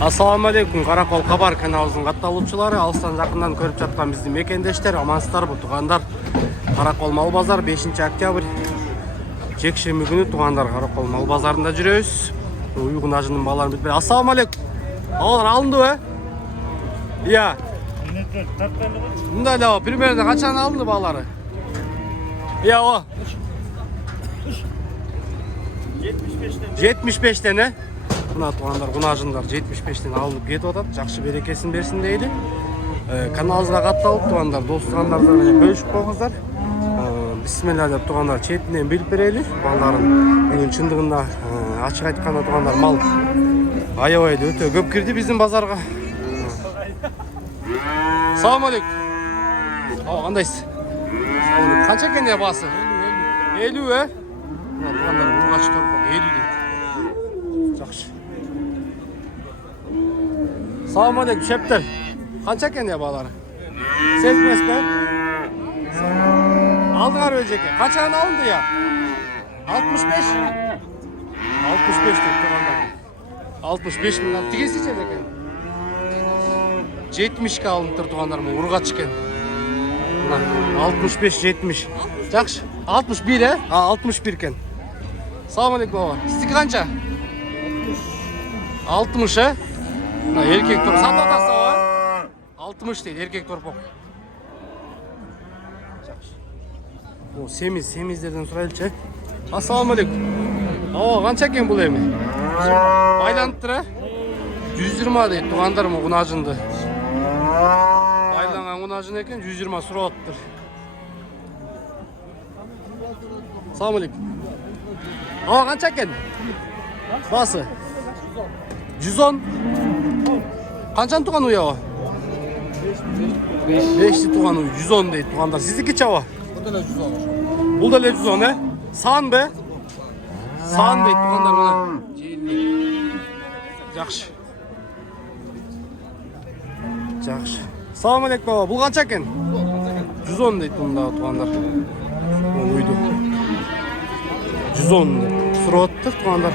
Assalamu alaikum, Каракол Хабар каналыбыздын катталуучулары, алыстан жакындан көрүп жаткан биздин мекендештер, амансыздарбы туугандар? Каракол мал базар 5-октябрь жекшемби күнү туугандар Каракол мал базарында жүрөбүз. Уйгун ажынын балаларын билбей. Ассаламу алейкум. Алар алындыбы? Иә. Мындай эле примерно качан алынды балары? Иә, о. 75-тен, э? Мына туугандар, кунажындар 75-тен алынып кетип атат. Жакшы берекесин берсин дейли. Каналыбызга катталып туугандар, достугандар менен бөлүшүп койгуңуздар. Бисмилла деп туугандар четинен билип берели. Балдарын бүгүн чындыгында ачык айтканда туугандар мал аябай өтө көп кирди биздин базарга. Салам алейкум. Кандайсыз? Канча экен я басы? 50, э? Мына туугандар ургач торпок 50 дейт. Жакшы. Салам алейкум, шептер. Канча экен я балары? Сезмеспи? Алдыңар өзеке. Канчадан алынды я? 65? 65 деп тургандар. 65 миңнан тигесиче экен. 70 алынып тур туугандар, му ургач экен. 65-70. Жакшы. 61, э? 61 экен. Салам алейкум баба. Сиздики канча? 60, э? Мына эркек торпок. Сатып атасызбы? 60 дейт эркек торпок. Семиздерден сурайлычы. Ассаламу алейкум. Канча экен бул эми? Байланыптыр, э? 120 дейт туугандар кунажынды. Байланган кунажын экен 120 сурап атыптыр. Ассаламу алейкум. Канча экен? Басы? 110. Канчаны туган уя? 5 туган уй 110 дейт туугандар. Сиздики чаба? Бул деле 110, э? Сан бе? Сан дейт туугандар мына. Жакшы. Жакшы. Салам алейкум баба. Бул канча экен? 110 дейт мында туугандар. Уйду. 110 дейт. Сурап атты туугандар.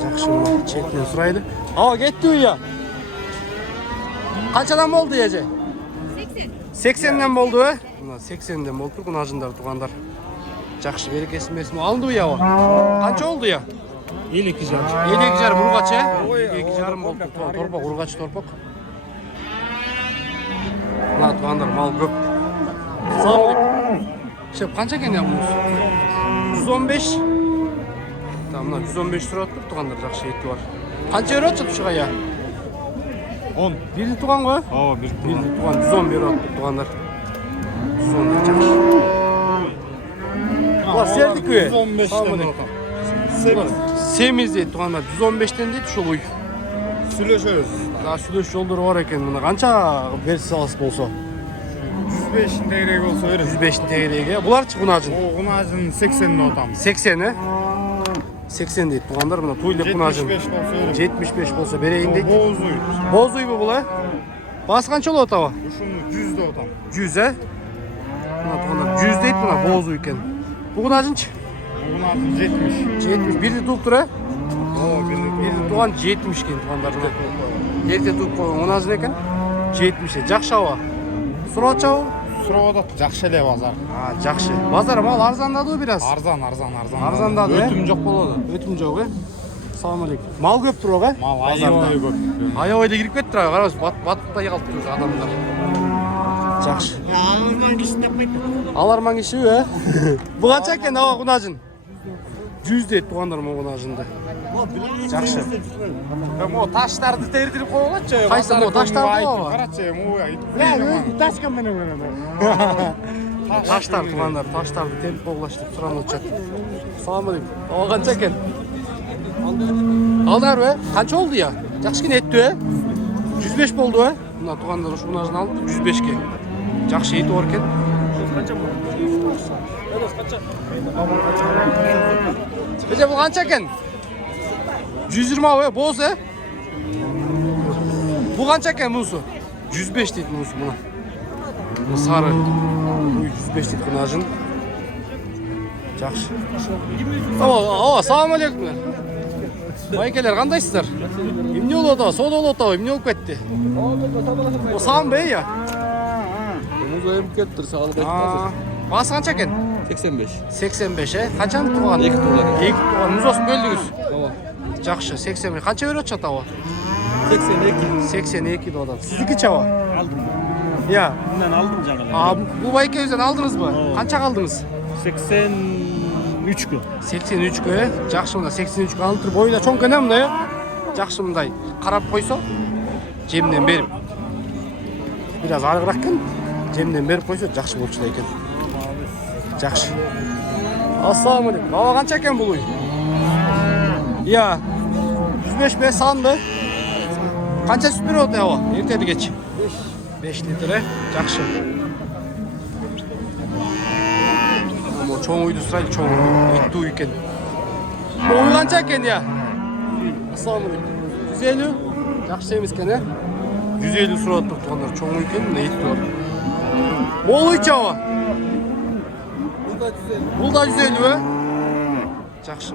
Жакшы мына четинен сурайды. Кетти уя. Канчадан болду эже? 80ден болду, э? Мына 80ден болду кунажындар туугандар. Жакшы берекесин берсин. Алынды уя. Канча болду я? 52 жарым. 52 жарым ургач, э? 52 жарым болду торпок, ургач торпок. Мына туугандар мал көп. Салам алейкум. Шеп канча экен я муз? 115. Мына 115 турат туугандар, жакшы эти бар. Канча берип атчы тушуга я? 10. Бирди туган го? Ооба, бирди туган. 110 берип атты туугандар. 110 жакшы. Була сердикби? 115тен. Семиз дейт туугандар, 115тен дейт ушул уй. Сүйлөшөбүз. Сүйлөш жолдору бар экен. Мына канча берсе алыс болсо? 105 тегерек болсо берет. 105 тегерек, э? Буларчы кунажын? Кунажын 80 деп атам. 80, э? 80 дейт туугандар, мына туйле кунажын. 75 болсо берейин дейт. Боз уй. Боз уйбу бул, э? Басы канча болот аба? Ушуну 100 деп атам. 100, э? Мына туугандар 100 дейт, мына боз уй экен. Бул кунажынчы? Бул кунажын 70. 70. Бирди тууптур, э? Ооба, бирди туган 70 экен туугандар. Эрте тууп койгон кунажын экен. 70. Жакшы аба. Сурап атчабы? Сурап атат. Жакшы эле базар. Жакшы. Базар мал арзандадыбы бир аз? Арзан. Арзандады, э? Өтүм жок болду. Өтүм жок, э? Салам алейкум. Мал көп турбу, э? Мал аябай көп. Аябай эле кирип кетти, карабыз, баттай калыптыр адамдар. Жакшы. Аларман киши таппайт. Аларман киши, э? Бул канча экен аба кунажын? 100 дейт туугандар кунажынды. Жакшы. Мо таштарды тердирип койгончу. Кайсы мо таштарды го? Карачы, мо ташка менен. Таштар туугандар, таштарды тердип койгулаш деп суранып атышат. Салам алейкум. Канча экен? Алдыңарбы, э? Канча болду я? Жакшы экен эттү, э? 105 болду, э? Мына туугандар ушу кунажын алып 105ке. Жакшы эти бар экен. Канча болду? Канча? Эже бул канча экен? 120, боз, э? Бул канча экен мусу? 105 дейт мусу мына. Бул сары. 105 дейт кунажын. Жакшы. Салам алейкум. Байкелер кандайсыздар? Эмне болуп атабы? Соода болуп атабы? Эмне болуп кетти? О саам бей я? Муз айып кетти, саалып айтты. Басы канча экен? 85. 85 Качан тууган? 2 туган. 2 тууган. Музосын бөлдүңүз. Ооба. Жакшы, 85. Канча берип атышат абы? 82. 82 деп атат. Сиздики чабы? Aldım. Я. Bundan aldım canım. Бул байкебизден алдыңызбы? Канчага алдыңыз? 83 gün. 83 жакшы мында 83 алып туруп бойда чоң экен мындай. Жакшы мындай карап койсо жемден берип. Бир аз арыгыраак экен. Жемден берип койсо жакшы болчу экен. Жакшы. Ассаламу алейкум. Баба канча экен бул уй? Я. 105 бе санды? Канча сүт берип атат аба? Эртеби кеч. 5 литр, жакшы. Чоң үйдү сурайлы, чоң үйдү экен. Бою канча экен я? Ассаламу алейкум. 150? Жакшы эмес экен, 150 сурап атып тургандар, чоң экен, мына эт бар. Молуй чаба? Бул да 150, Жакшы.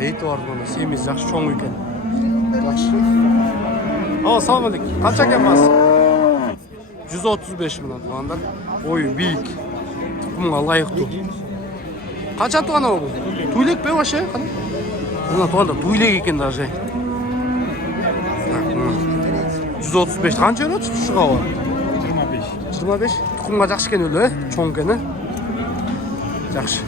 Эти бар мына, семиз жакшы чоң экен. Жакшы. Ассаламу алейкум. Канча экен бас? 135 мына тугандар. Ой, бийик. Тукумга ылайыктуу. Канча туган абы бул? Туйлек бе вообще? Мына тугандар туйлек экен даже. 135 канча берет тушуга абы? 25. 25. Тукумга жакшы экен эле, чоң экен, Жакшы.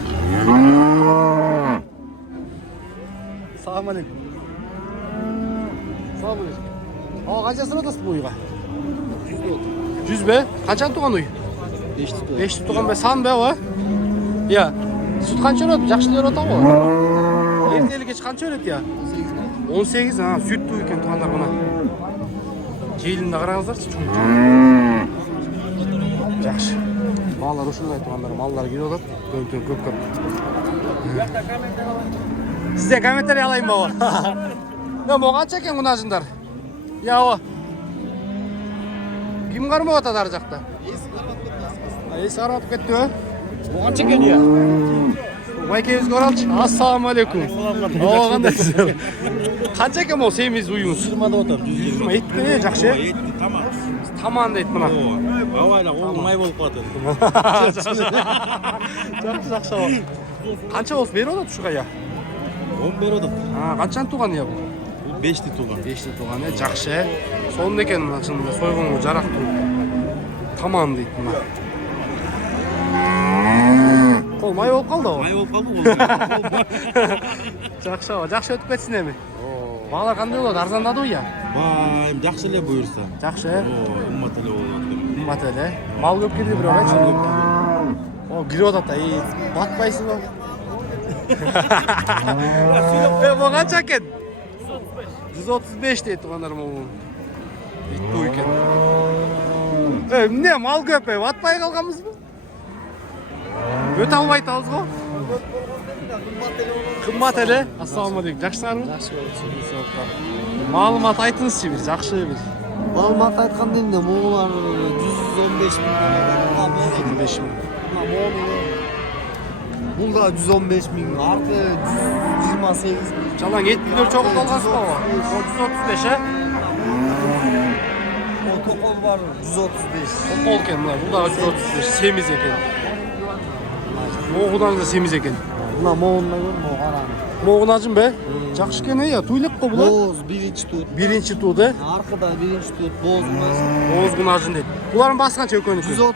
Салам алейкум. Салам алейкум. Канча сурап атасыз бул уйга? 100 бе? Канча туган уй? 5 туган бе? Сан бе ва? Я. Süt kança berет? Жакшы берип атабы? Эртели кеч канча берет я? 18, süt туу экен тугандар мына. Желинде караңыздарчы, чоң. Жакшы. Малдар ушундай тугандар, малдар кирип атат. Көп. Сизден комментарий алайын баба. Могу канча экен кунажындар? Я. Ким кармап атат ар жакта? Эси карап кетти, Bu kaç gün ya? Байкебизге оралчы. Ассаламу алейкум. О, кандайсыздар? Канча экен могу семиз уюңуз? 20'da otur. 120 этти, жакшы. Etti tamam. Таман дейт мына. Havayla olmay bolup atın. Жакшы. Канча болсо берип атат ушуга я? 10 берodi. Канчаны туган я бул? 5'ti tuğan. 5 туган, жакшы. Сонун экен мына чынында сойгонго жарактуу. Таман дейт мына. Кол май болуп калды абы? May bolup kaldı. Жакшы абы, жакшы өтүп кетсин эми. Баалар кандай болот? Арзандадыбы я? Vay, жақсы эле буйрса. Жакшы. Уммат эле болот. Кымбат эле. Мал көп кирди бирок, О, кирип атат да. Батпайсыңбы? Могу канча экен? 135 дейт тугандар могу. Иттүү экен. Эмне мал көп, батпай калганбызбы? Өтө албай атабыз го? Кымбат эле. Ассаламу алейкум. Жакшысыңарбы? Жакшы болчу. Маалымат айтыңызчы бир, жакшы бир. Маалымат айтканда эмне могулар 115 миң. 25 миң. Бул да 115 миң, арты 128 миң. Жалаң эттилер чогулуп калгансызбы? 135, О, токол бар 135. Токол экен мына, бул да 135, семиз экен. Могудан да семиз экен. Мына моонда көр, могу караңыз. Могунажын бе? Жакшы экен, туйлек го бул. Боз биринчи тут. Биринчи тут, Аркада биринчи тут боз мына. Озгунажын дейт. Булардын басы канча экөөнүкү?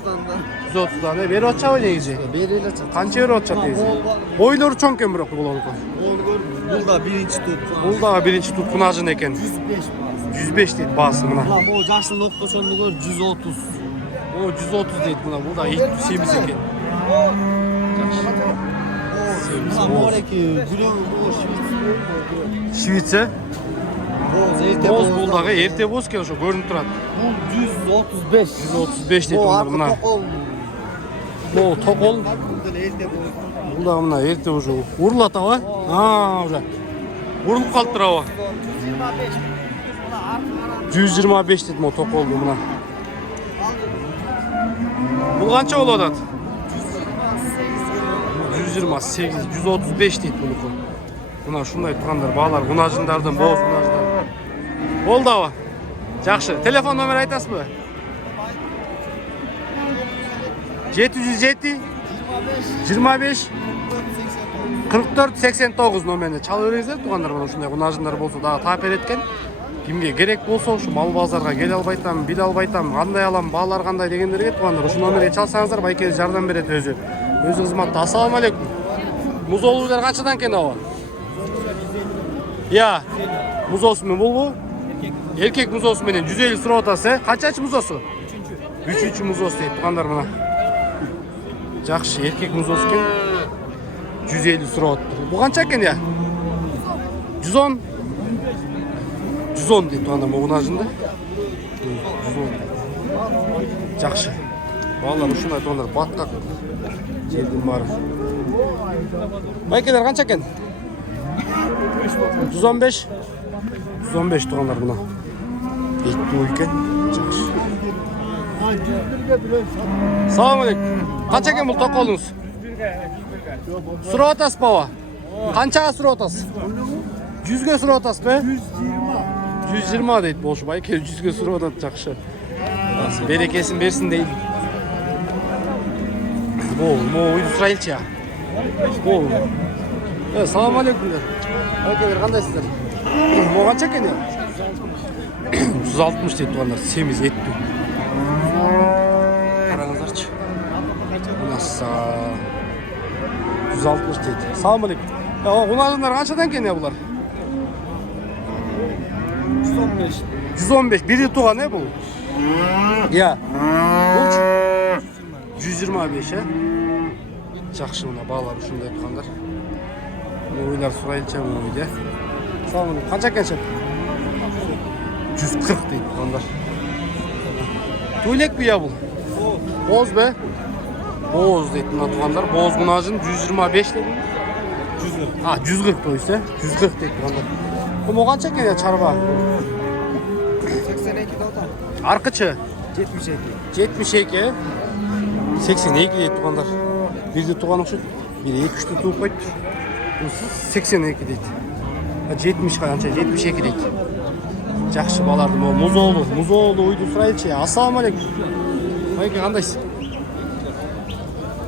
130'dan da 130дан, берип атчабы негизи? берели атат. Канча берип атчат негизи? Бойлору чоң экен бирок булардыкы. Бул да биринчи тут. Бул дагы биринчи тут кунажын экен. 105 дейт баасы мына. Мына могу жашыл октошонду көр 130. О, 130 дейт мына, бул да семиз экен. Мына мореки күрөңү бул Швейц. Швейца? Боз эрте Боз бул дагы эрте боз экен, ошо көрүнүп турат. Бул 135. 135 дейт мына. Могу токол. Бул эрте боз. Бул дагы мына эрте уже урулат аба. Уже. Урулуп калыптыр аба. 125 дейт могу токолду мына. Бул канча болуп атат? 128, 135 deydi buniki. Mına şunday turganlar bağlar, kunajınlardan, boz kunajlar. Oldu aba. Жақсы. Telefon номер айтасыз ба? 707 25 44 89 номеріне чалып беріңіздер туғандар. Мына ушундай кунажындар болсо дагы таап берет экен. Кимге керек болсо ушу мал базарга келе албайтам, биле албайтам, кандай алам, баалар кандай дегендерге туғандар ушу номерге чалсаңыздар байке жардам берет өзү. Өзү кызматта. Ассаламу алейкум. Музолуулар канчадан экен аба? Я. Музосу менен болбу? Erkek muzosu менен 150 сурап атасы. Канчачы музосу? 3-3 музос дейт тугандар мына. Жакшы, erkek музосу экен. 150 сурап атты. Бу канча экен я? 110. 110 дейт тугандар мугунажында. 110. Жакшы. Балдар ушундай тугандар баткак. Жердин баары. Байкелер канча экен? 115. 115 тугандар мына. Еттүү экен. Жакшы. Салам алейкум. Канча экен бул токолуңуз? 101. Сурап атасыз баба? Канчага сурап атасыз? 100ге сурап атасызбы? 120 дейт болушу. Байке 100ге сурап атат. Жакшы. Берекесин берсин дейт. Мо үйдү сурайлычы. Бол. Салам алейкум. Байкелер кандайсыздар? Мо канча экен я? 160 дейт тугандар, семиз еттүү. Караңыздарчы. Мынасы 160 дейт. Салам алейкум. Кунажындар канчадан экен я булар? 115. 115. Бири туган бул. Я. Булчу 125 Жакшы мына баалар ушундай тугандар. Ойлар сурайлыча мына үйдө. Салам алейкум. Канча экен? 140 дейт тугандар. Туйлекпи я бул? Боз бе? Боз дейт мына тугандар. Боз кунажын 125 дедим. 140. 140 тоюса, 140 дейт тугандар. Бул канча экен я чарба? 82 да. Аркычы? 72. 72. 82 дейт тугандар. Бирде туган окшойт. Бири 2-3 тууп койт. 82 дейт. 70 канча? 72 дейт. Жакшы баларды музоолу үйдү сурайлычы. Ассаламу алейкум. Байке кандайсыз?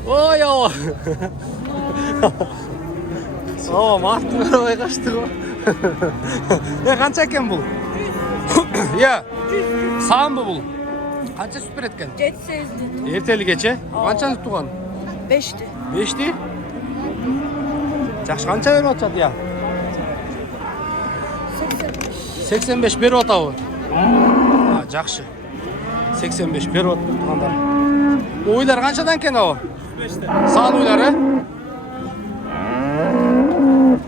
Ой аба. Аба мартын карабай качты го. Канча экен бул? Я. Саамбы бул? Канча сүт берет экен? 7-8'di. Эртелигече? Канчаны туган? 5'ti. 5'ti? Жакшы канча берип атышат я? 85 берип атабы? Жакшы. 85 берип атат тугандар. Уйлар канчадан экен абы? 105'тен. Сан уйлары?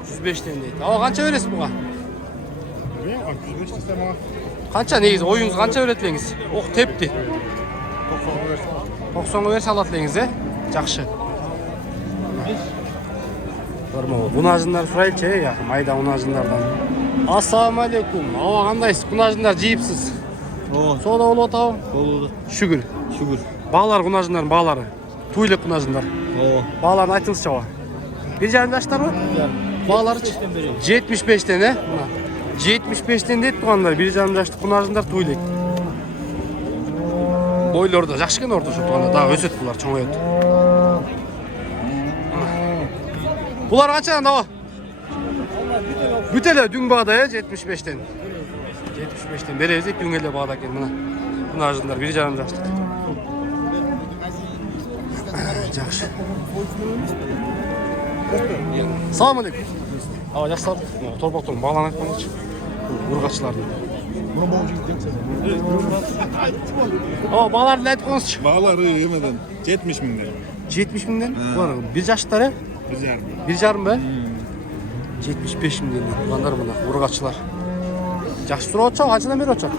105'тен дейт. Аба канча бересиз буга? 105 десем ага. Канча негизи оюңуз канча берет элеңиз? Ок тепти. 90 берсе алат элеңиз, Жакшы. Кунажындар сурайлычы, я майда кунажындардан. Ассаламу алейкум. Аба кандайсыз? Кунажындар жийипсиз? Соода болуп атабы? Болду. Шүгүр. Шүгүр. Баалар кунажындардын баалары. Туйлек кунажындар. Бааларын айтыңызчы аба. 1,5 жаштарбы? Бааларычы? 75'тен, Мына. 75'тен дейт тугандар. 1,5 жаштык кунажындар туйлек. Бойлордо жакшы экен орточо туганда. Дагы өсөт булар, чоңоёт. Булар канчадан аба? Бүт эле дүң баада 75'тен. 75'тен беребиз, дүң эле баада экен мына. Кунажындар 1,5 жаштык. Жакшы. Салам алейкум. Аба жакшылап, торбоктон баалан айтканчы. Ургачылардын. О, бааларды айтып коңузчу. Баалары эмеден 70 миңден. 70 миңден? Булар 1 жаштары? 1,5 бе? 75 миңден тугандар мына ургачылар. Жакшы сурап атчы, канчадан берип атчат?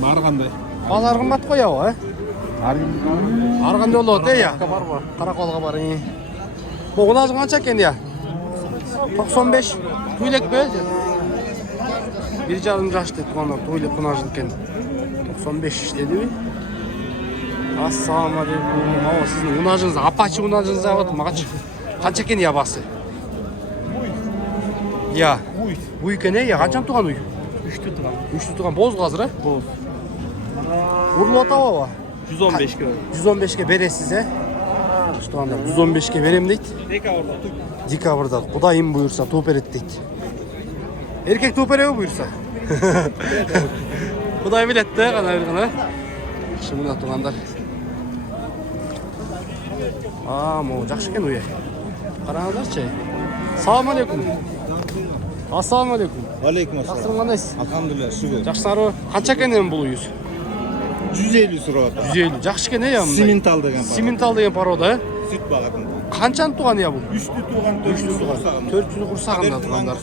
Баары кандай? Баалар кымбат го я? Ар кандай болот, я? Барбы? Караколго бар. Бу кунажы канча экен я? 95. Туйлек бе? 1,5 жаш дейт тугандар, туйлек кунажы экен. 95 иштедиби? Ассалаумағалейкум. Мынау сіздің унажыңыз, апачи унажыңыз алып мағач. Қанша екен я басы? Я. Уй екен я қаншан туған уй? 3'tü turan. 3 туған боз қазір, Boz. Урылып атабы? 115 kilo. 115-ке бересіз, Туғандар 115-ке берем дейді. Декабрда Құдайым бұйырса туып береді дейді. Еркек туып береді бұйырса. Құдай біледі, қана берген, Шымына туғандар. Мұу жақшы екен ұя. Қараңыздаршы. Салам алейкум. Ассалам алейкум. Алейкум Жақсырым қандайсыз? Alhamdulillah şükür. Жақсылары қанша екен бұл үйіз? 150 surat. 150. Жақсы екен я мындай. Simental деген. Симентал деген порода, Süt bağatın. Қаншаны туған я бұл? 3'lü tuğan 4'lü tuğan. 400 құрсағында туғандар.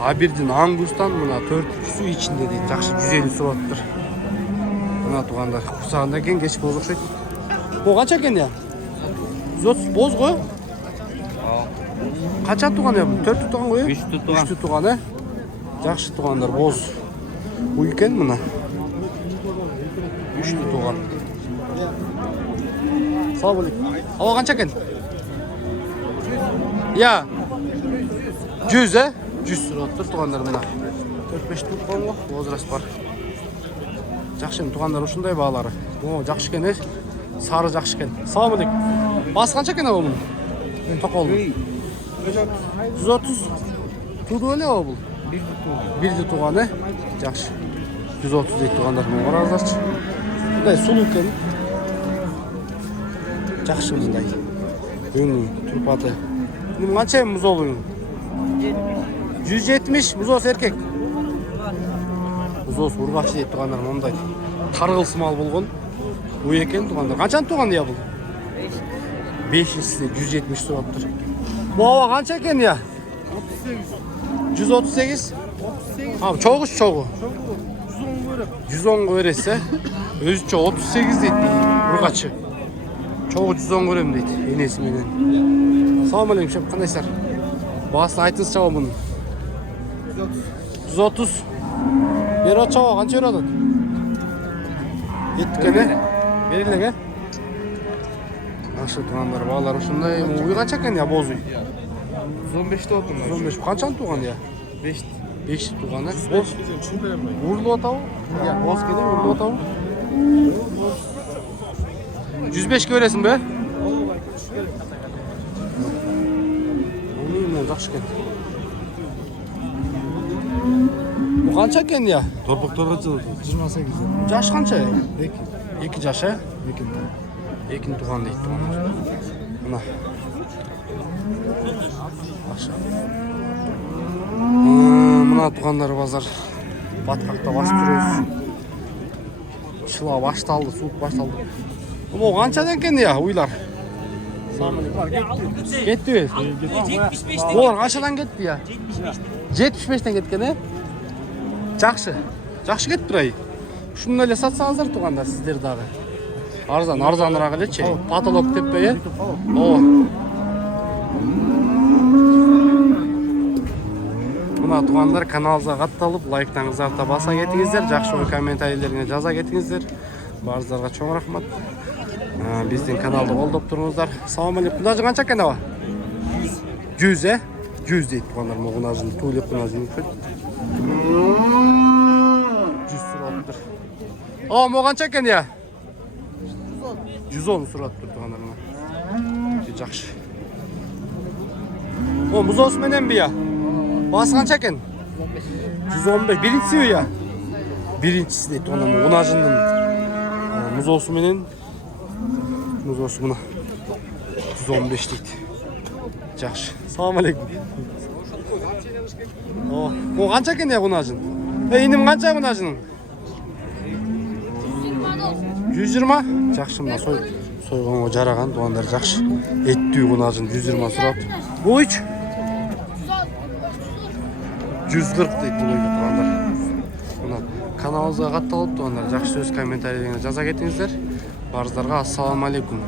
Абердин аңгустан мына 400 içinde дейді. Жақсы 150 сураттыр. Мына туғандар. Құрсағында екен кеш боз ұқсайды. Бұл қанша екен я? 130 боз ғой? Қанша туған я бұл? 400 туған ғой? 300 туған, Жақсы туғандар боз. Бұл екен мына. 300 туған. Салам алейкум. Ава қанша екен? Я. 100, 100 сураттыр туғандар мына. 4-5 туған ғой, возраст бар. Жақшы туғандар ұшындай бағалары. Жақшы екен, сары жақшы екен. Салам алейкум. Басы қанша екен ава мұның? Тоқол. 130. Туды өлі ава бұл? Бірді туған, Жақшы. 130 дейді туғандар мұның қарағыздаршы. Бұндай сұлу екен. Жақшы мұндай. Өңі, тұрпаты. Бұның қанша ең мұз олың? 170 мұзос еркек. Мұзос ұрғақшы дейді туғандар мұндай. Тарғылсы мал болған. Ой екен туғандар. Қаншан туған я бұл? 500-сі 170 сұраттыр. Бұл ава қанша екен я? 138? Çoğu çoğu. 110 görese. Özü 38 deydi. Burgaçı. Çoğu 110 görem deydi. Enesi menen. Salam aleykum şef, qandaysızlar? Basını айтыңыз çaba bunun. 130. Beri at çaba, qancha beradi? Yetkene. Berilege. Aşı tuğanlar, bağlar uşunday. Uy qancha ekan ya boz uy? 115'te oldum. 115. Qanchani tuğan ya? 5. 5 туғаны. Урлы отау? Боз кеде урлы отау? 105 көресің бе? Жақшы кен. Бұл қанша кен я? Torpaqlarga çıktı. 28. Жаш қанша? 2. 2 жаш, 2. 2 туған дейді. Мына. Ақша. Мына туғандар базар. Батқақта басып жүрөз. Шыла башталды, суық башталды. Бұл қаншадан екен я, уйлар? Кетті бе? Олар қаншадан кетті я? 75-тен кеткен, Жақшы. Жақшы кетті бір ай. Шunu öyle satsanızlar tuğanda sizler dağı. Arzanıрақ ele çey. Patolog tepeye. O. Muna tuğanlar kanalımıza kattalıp like'larınızı basa ketіңіздер. Жақшы ой комментарийлеріне жаза кетіңіздер. Барыңыздарға чоң рахмат. Біздің каналды қолдап тұрыңыздар. Салам алейкум. Құнажы қанша екен ава? 100, 100 дейді туғандар. Құнажын туйлеп құнажын. 100 сұраптыр. О, қанша екен я? 110 сұраптыр туғандарына. Жақшы. О, мұзос менен бі я? Басы қанша екен? 115. Біріншісі бі я? Біріншісі дейді туғандарына. Құнажынның мұзосы менен. Мұзосы мұна. 115 дейді. Жақшы. Салам алейкум. О, қанша екен я құнажын? Инім қанша құнажының? 120? Жақшы мұна сойғанға жараған туғандар жақшы. Еттүй құнажын 120 сұрап. Бұл үш? 140 дейді бұл үйді туғандар. Каналымызға қатталып туғандар жақшы сөз комментарийлеріне жаза кетіңіздер. Барыңыздарға ассалам алейкум.